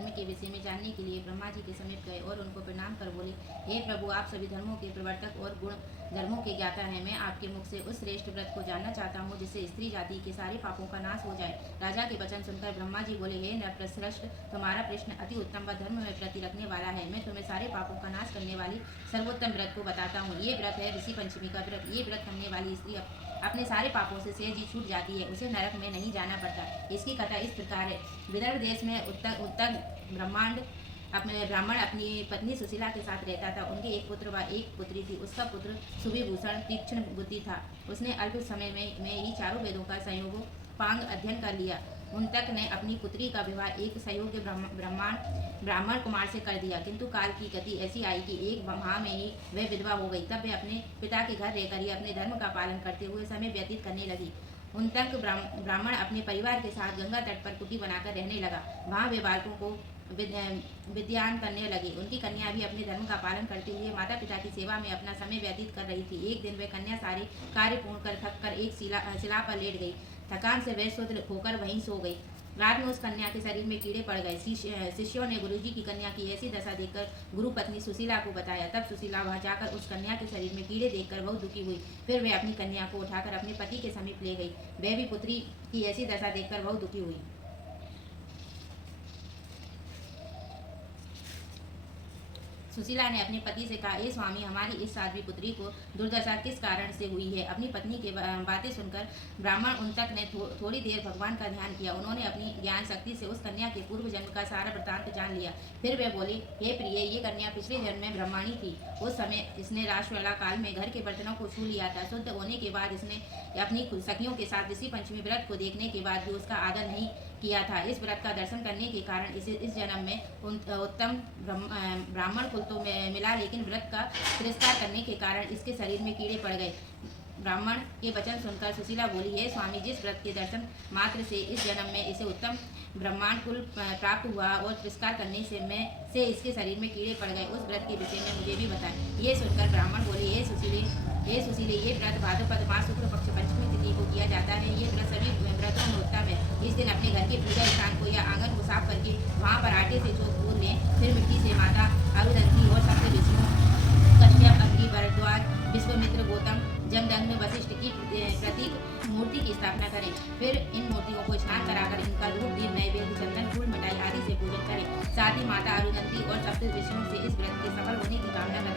धर्म के विषय में जानने के लिए ब्रह्मा जी के समीप गए और उनको प्रणाम कर बोले, हे प्रभु, आप सभी धर्मों के प्रवर्तक और गुण धर्मों के ज्ञाता हैं। मैं आपके मुख से उस श्रेष्ठ व्रत को जानना चाहता हूँ जिससे स्त्री जाति के सारे पापों का नाश हो जाए। राजा के वचन सुनकर ब्रह्मा जी बोले, हे नरश्रेष्ठ, तुम्हारा प्रश्न अति उत्तम व धर्म में प्रति रखने वाला है। मैं तुम्हें सारे पापों का नाश करने वाली सर्वोत्तम व्रत को बताता हूँ। ये व्रत है ऋषि पंचमी का व्रत। ये व्रत करने वाली स्त्री अपने सारे पापों से सहज ही छूट जाती है, उसे नरक में नहीं जाना पड़ता। इसकी कथा इस प्रकार है। विदर्भ देश में उत्तर ब्राह्मण अपनी पत्नी सुशीला के साथ रहता था। उनके एक पुत्र व एक पुत्री थी। उसका पुत्र सुविभूषण तीक्ष्ण बुद्धि था। उसने अल्प समय में ही चारों वेदों का संयोग पांग अध्ययन कर लिया। उनतक ने अपनी पुत्री का विवाह एक संयोग्य ब्राह्मण कुमार से कर दिया, किंतु काल की गति ऐसी आई कि एक माह में ही वह विधवा हो गई। तब वह अपने पिता के घर रहकर ही अपने धर्म का पालन करते हुए समय व्यतीत करने लगी। उन तक ब्राह्मण अपने परिवार के साथ गंगा तट पर कुटी बनाकर रहने लगा। वहाँ वे बालकों को विद्यान करने लगे। उनकी कन्या भी अपने धर्म का पालन करते हुए माता पिता की सेवा में अपना समय व्यतीत कर रही थी। एक दिन वह कन्या सारे कार्य पूर्ण कर थक कर एक शिला पर लेट गई। थकान से वह सुध होकर वहीं सो गई। रात में उस कन्या के शरीर में कीड़े पड़ गए। शिष्यों ने गुरुजी की कन्या की ऐसी दशा देखकर गुरु पत्नी सुशीला को बताया। तब सुशीला वहां जाकर उस कन्या के शरीर में कीड़े देखकर बहुत दुखी हुई। फिर वह अपनी कन्या को उठाकर अपने पति के समीप ले गई। वह भी पुत्री की ऐसी दशा देखकर बहुत दुखी हुई। सुशीला ने अपने पति से कहा, हे स्वामी, हमारी इस साध्वी पुत्री को दुर्दशा किस कारण से हुई है। अपनी पत्नी की बातें सुनकर ब्राह्मण उन तक ने थोड़ी देर भगवान का ध्यान किया। उन्होंने अपनी ज्ञान शक्ति से उस कन्या के पूर्व जन्म का सारा वृत्तांत जान लिया। फिर वे बोले, हे प्रिय, ये कन्या पिछले जन्म में ब्रह्माणी थी। उस समय इसने रासलीला काल में घर के बर्तनों को छू लिया था। शुद्ध होने के बाद इसने अपनी सखियों के साथ ऋषि पंचमी व्रत को देखने के बाद भी उसका आदर नहीं किया था। इस व्रत का दर्शन करने के कारण इसे इस जन्म में उत्तम ब्राह्मण कुल तो मिला, लेकिन व्रत का तिरस्कार करने के कारण इसके शरीर में कीड़े पड़ गए। ब्राह्मण के वचन सुनकर सुशीला बोली, हे स्वामी, जिस व्रत के दर्शन मात्र से इस जन्म में इसे उत्तम ब्राह्मण कुल प्राप्त हुआ और तिरस्कार करने से इसके शरीर में कीड़े पड़ गए, उस व्रत के विषय में मुझे भी बताएं। ये सुनकर ब्राह्मण बोले, हे सुशीले, ये व्रत भाद्रपद मास शुक्ल पक्ष पंचमी तिथि को किया जाता है। ये व्रत सभी व्रतों में उत्तम है। इस दिन अपने घर के पूजा स्थान को या आंगन को साफ करके वहाँ पर आटे से चौक पूर लें। फिर मिट्टी से माता अरुंधति और सप्त ऋषियों कश्यप, अत्रि, भरद्वाज, विश्वामित्र, गौतम, जमदग्नि, वशिष्ठ की प्रतीक मूर्ति की स्थापना करें। फिर इन मूर्तियों को स्नान कराकर इनका रूप, दीप, नैवेद्य, चंदन, फूल, मिठाई आदि से पूजन करें। साथ ही माता अरुंधति और सप्त ऋषियों से इस व्रत के सफल होने की कामना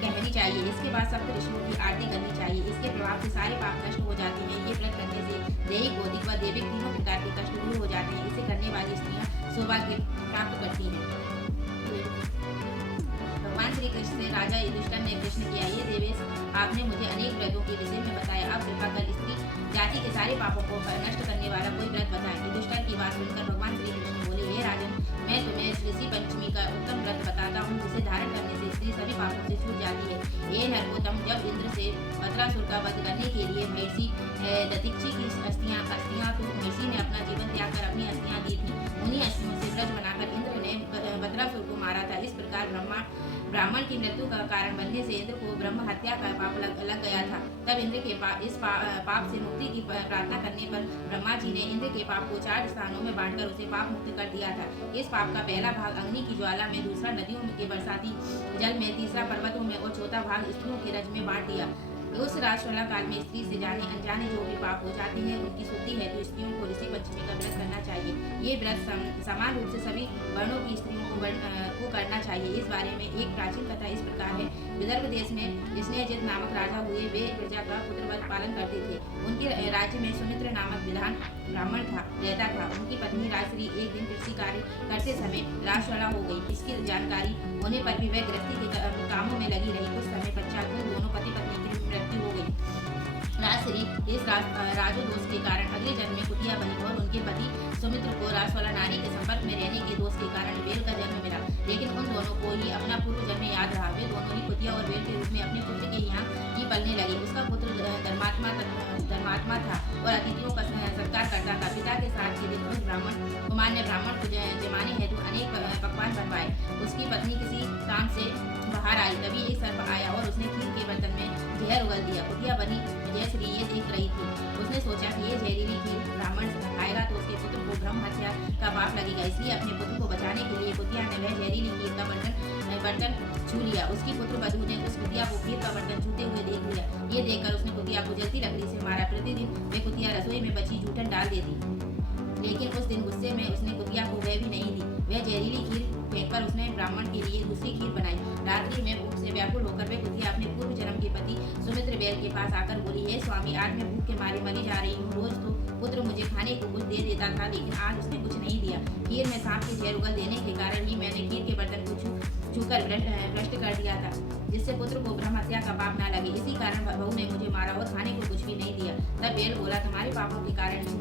कहनी चाहिए। इसके बाद सप्त ऋषियों की आरती करनी चाहिए। इसके प्रभाव से सारे पाप नष्ट हो जाते हैं। ये व्रत करने से दैहिक, बौद्धिक व दैविक तीनों प्रकार के कष्ट दूर हो जाते हैं। इसे करने वाली स्त्रियां सौभाग्य प्राप्त करती हैं। भगवान श्री कृष्ण से राजा युधिष्ठिर ने प्रश्न किया, ये देवेश, आपने मुझे अनेक व्रतों के विषय में बताया। अब कृपा कर स्त्री जाति के सारे पापों को नष्ट करने वाला कोई व्रत बताएं। युधिष्ठिर की बात सुनकर भगवान श्री कृष्ण बोले, हे राजन, मैं तुम्हें ऋषि पंचमी का उत्तम व्रत बताता हूँ, जिसे धारण करने से स्त्री सभी पापों से छूट जाती है। हे नरकोत्तम, जब इंद्र से वज्रासुर का वध करने के लिए महर्षि दधीचि की अस्थियां तो महर्षि ने अपना जीवन त्याग कर अपनी अस्थियां दी थी। उन्हीं अस्थियों से व्रज बनाकर इंद्र ने वज्रासुर को मारा था। इस प्रकार ब्राह्मण की मृत्यु का कारण बनने से इंद्र को ब्रह्म हत्या का पाप लग गया था। तब इंद्र के इस पाप से मुक्ति की प्रार्थना करने पर ब्रह्मा जी ने इंद्र के पाप को 4 स्थानों में बांटकर उसे पाप मुक्त कर दिया था। इस पाप का पहला भाग अग्नि की ज्वाला में, दूसरा नदियों के बरसाती जल में, तीसरा पर्वतों में और चौथा भाग स्त्रियों के रज में बांट दिया। उस रासलीला काल में स्त्री से जाने अनजाने जो भी पाप हो जाते हैं, उनकी शुद्धि है तो स्त्रियों को ऋषि पंचमी का व्रत करना चाहिए। ये व्रत समान रूप से सभी वर्णों की स्त्रियों को करना चाहिए। इस बारे में एक प्राचीन कथा इस प्रकार है। विदर्भ देश में स्नेहजित नामक राजा हुए। वे प्रजा का पुत्रवत पालन करते थे। उनके राज्य में सुमित्र नामक विद्वान ब्राह्मण रहता था। उनकी पत्नी राजश्री एक दिन कृषि कार्य करते समय रासलीला हो गई। इसकी जानकारी होने पर भी वह गृहस्थी के कामों में लगी रही। कुछ समय पश्चात उन दोनों पति पत्नी की मृत्यु हो गई। राजश्री इस राजदोष के कारण अगले जन्म में कुटिया बनी और उनके पति सुमित्र को रासवाला नारी के संपर्क में रहने के दोष के कारण वेल का जन्म मिला। लेकिन उन दोनों को ही अपना पूर्व जन्म याद रहा। वे दोनों ही कुटिया और वेल के रूप में अपने पुत्र के यहाँ ही पलने लगे। उसका पुत्र धर्मात्मा था और अतिथियों का सत्कार करता था। पिता के साथ के दिन उस ब्राह्मण कुमार ने ब्राह्मण को जमाने हेतु अनेक पकवान बनवाए। उसकी पत्नी किसी काम से बाहर आई। तभी एक सर्प आया और उसने खीर के बर्तन में जहर उगल दिया। कुतिया बनी जयश्री ये देख रही थी। उसने सोचा कि ये जहरीली खीर ब्राह्मण खाएगा तो उसके पुत्र को ब्रह्म हत्या का पाप लगेगा। इसलिए अपने पुत्र को बचाने के लिए कुतिया ने वह जहरीली खीर का बर्तन छू लिया। उसकी पुत्र बधू ने उस कुतिया को खीर का बर्तन छूते हुए देख लिया। ये देखकर उसने कुतिया को जलती लकड़ी से मारा। प्रतिदिन वे कुतिया रसोई में बची जूठन डाल देती, लेकिन उस दिन गुस्से में उसने कुतिया को वह भी नहीं दी। वह जहरीली खीर फेंककर उसने ब्राह्मण के लिए दूसरी खीर बनाई। रात्रि में भूख से व्याकुल होकर वह कुतिया अपने पूर्व जन्म के पति सुमित्र बैल के पास आकर बोली, हे स्वामी, आज मैं भूख के मारे मरी जा रही हूँ। रोज तो पुत्र मुझे खाने को कुछ दे देता था, लेकिन आज उसने कुछ नहीं दिया। खीर में सांप के जहर उगल देने के कारण ही मैंने खीर के बर्तन को छूकर भ्रष्ट कर दिया था, जिससे पुत्र को ब्रह्म हत्या का पाप ना लगे। इसी कारण बहू ने मुझे मारा और खाने को कुछ भी नहीं दिया। तब बैल बोला, तुम्हारे पापों के कारण ही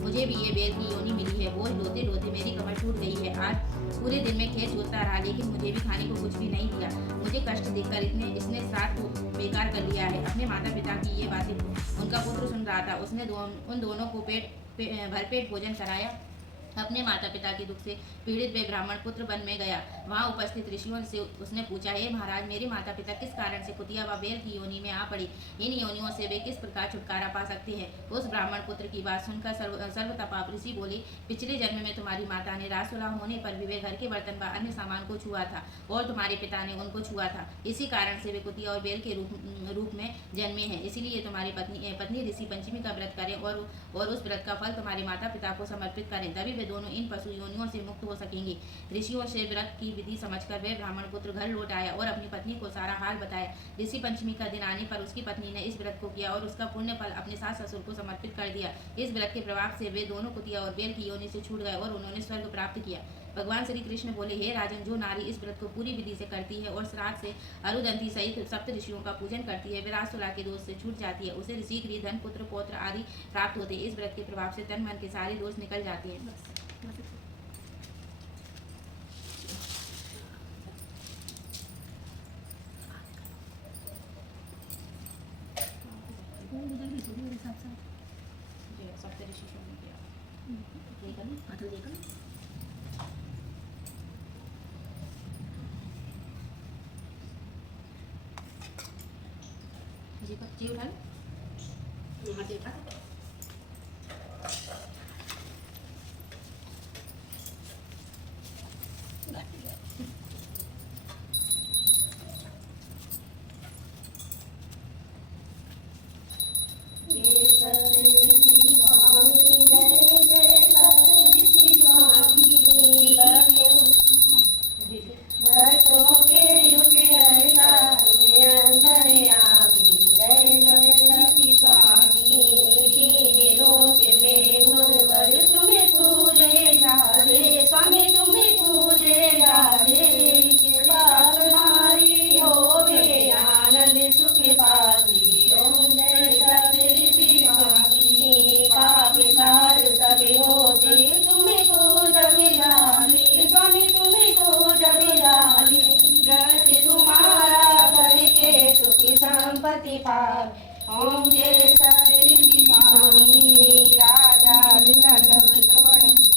मुझे भी ये बैल की योनि मिली है। बोझ ढोते ढोते मेरी कमर टूट गई है। आज पूरे दिन में खेत जोतता रहा, लेकिन मुझे भी खाने को कुछ भी नहीं दिया। मुझे कष्ट देखकर इसने श्राद्ध को बेकार कर लिया है। अपने माता पिता की ये बातें उनका पुत्र सुन रहा था। उसने उन दोनों को भरपेट भोजन कराया। अपने माता पिता के दुख से पीड़ित वे ब्राह्मण पुत्र वन में गया। वहां उपस्थित ऋषियों से उसने पूछा, हे महाराज, मेरे माता पिता किस कारण से कुतिया व बैल की योनि में आ पड़ी? इन योनियों से वे किस प्रकार छुटकारा पा सकते हैं? उस ब्राह्मण पुत्र की बात सुनकर सर्वतपाप ऋषि बोले, पिछले जन्म में तुम्हारी माता ने रासुला होने पर भी वे घर के बर्तन व अन्य सामान को छुआ था और तुम्हारे पिता ने उनको छुआ था। इसी कारण से वे कुतिया और बैल के रूप में जन्मे हैं। इसीलिए तुम्हारी पत्नी ऋषि पंचमी का व्रत करें और उस व्रत का फल तुम्हारे माता पिता को समर्पित करें, तभी दोनों इन पशु योनियों से मुक्त हो सकेंगे। ऋषियों से व्रत की विधि समझकर वह ब्राह्मण पुत्र घर लौट आया और अपनी पत्नी को सारा हाल बताया। ऋषि पंचमी का दिन आने पर उसकी पत्नी ने इस व्रत को किया और उसका पुण्य फल अपने सास ससुर को समर्पित कर दिया। इस व्रत के प्रभाव से वे दोनों कुतिया और बैल की योनि से छूट गए और उन्होंने स्वर्ग प्राप्त किया। भगवान श्री कृष्ण बोले, हे राजन, जो नारी इस व्रत को पूरी विधि से करती है और श्राद्ध से अरुदंती सहित सप्त ऋषियों का पूजन करती है, वे रासुला के दोष से छूट जाती है। उसे ऋषि धन पुत्र पौत्र आदि प्राप्त होते हैं। इस व्रत के प्रभाव से तन मन के सारे दोष निकल जाते हैं। जी उठा स्वामी तुम्हें पूजे राधे, पाप मारी होवे आनंद सुख पाती। ओम जय सतऋषि स्वामी, पाप तार सभी होते तुम्हें पूज विधानी। स्वामी तुम्हें पूज विधानी, व्रत तुम्हारा करके सुख संपत्ति पार। ओम जय सतऋषि स्वामी, राजा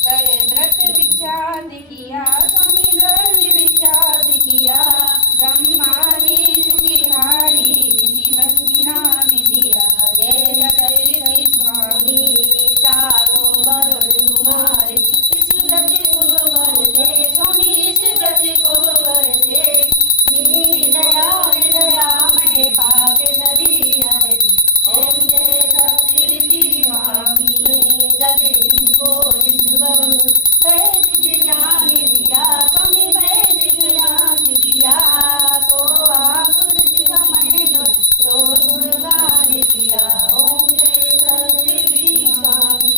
करे व्रत विख्यात किया, स्वामी व्रत विख्यात किया। ब्रह्मादि सुखिहारी ऋषि पंचमी नाम दिया। जय सतऋषि स्वामी, चारों वर्ण तुम्हारे इस व्रत को करते। स्वामी इस व्रत को करते, दीन दयाल दयामय पाप सभी हरते। ओम जय सतऋषि स्वामी, जगत को वैदिक ज्ञान दिया। स्वामी वैदिक ज्ञान दिया, सो पुरुष समय तो गुणगान किया। ओम जय सतऋषि स्वामी,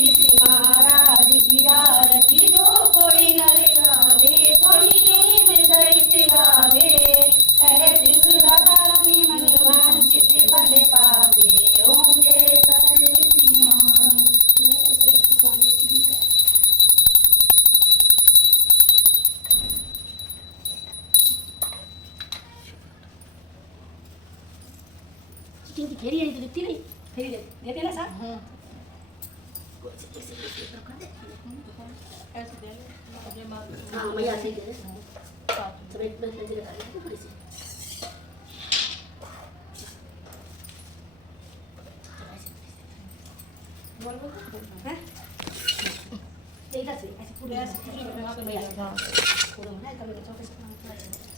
ऋषि महाराज किया रखी जो कोई नर गावे। स्वामी प्रेम सहित गावे, ऐसे सुरानी मन वांछित फल पावे। ओम जय सतऋषि स्वामी। फेरी तो दिखती नहीं, फेरी देते ना साहब। ऐसे दे अपने माँ हाँ मैया सही कह रहे हैं। सब एक में लगा लिया थोड़ी सी बोल बोल हैं इधर से ऐसे पूरे ऐसे वहाँ पे मैया हाँ पूरा बनाए कभी तो छोटे से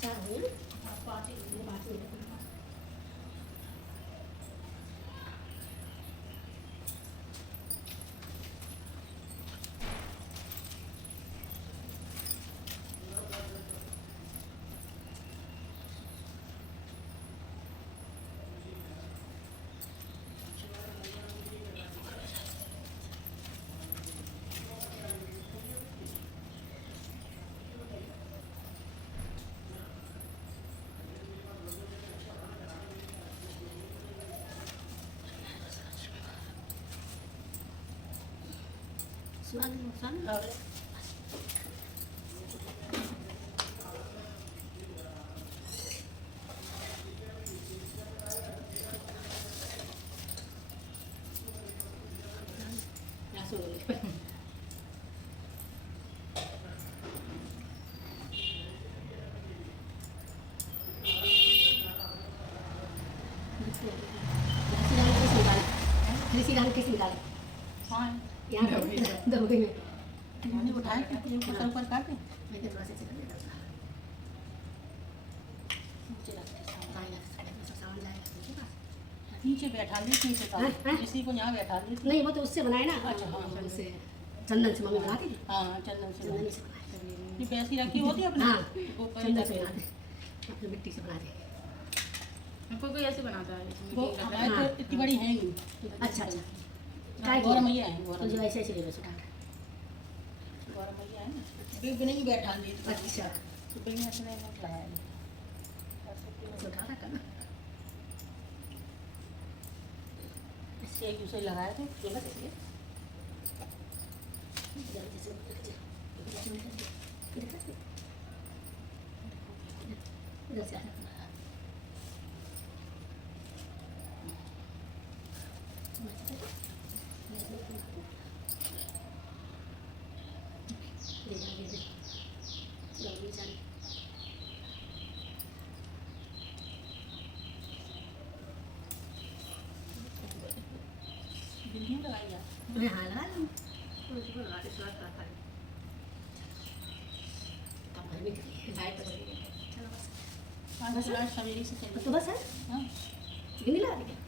चार हुए ना पाँच सुना और कैसे निकाले हाँ यहाँ दो में मैंने उठाए थे ये ऊपर ऊपर काटे मैं तो थोड़ा सा चला देता हूँ सामान जाएगा उनके पास नीचे बैठा ली नीचे हाँ, हाँ। इसी को यहाँ बैठा ली नहीं वो तो उससे बनाए ना अच्छा, हाँ, उससे चंदन से मम्मी बनाती थी हाँ चंदन से चंदन से बनाए ये पैसी रखी होती है अपने हाँ वो पहले चंदन से रखे। बनाते अपनी मिट्टी से बनाते कोई कोई ऐसे बनाता है वो हमारे तो इतनी बड़ी है नहीं अच्छा अच्छा ट्राई गौर किया मैया है तो गौर जो ऐसे ऐसे ले लो सुटा मैया है ना बिग नहीं बैठा ली अच्छा तो बिग में इसने मत लगाया सुटा था करना इससे एक दूसरे लगाए थे ये बस इसलिए जैसे इधर से बिल्डिंग लगाई जा मैं हाँ लगा लूँ उसको लगा दे स्वाद का खा तब घर में लाइट बच गई चलो बस आज सवेरे से चली तो बस है हाँ चिकन नहीं लगा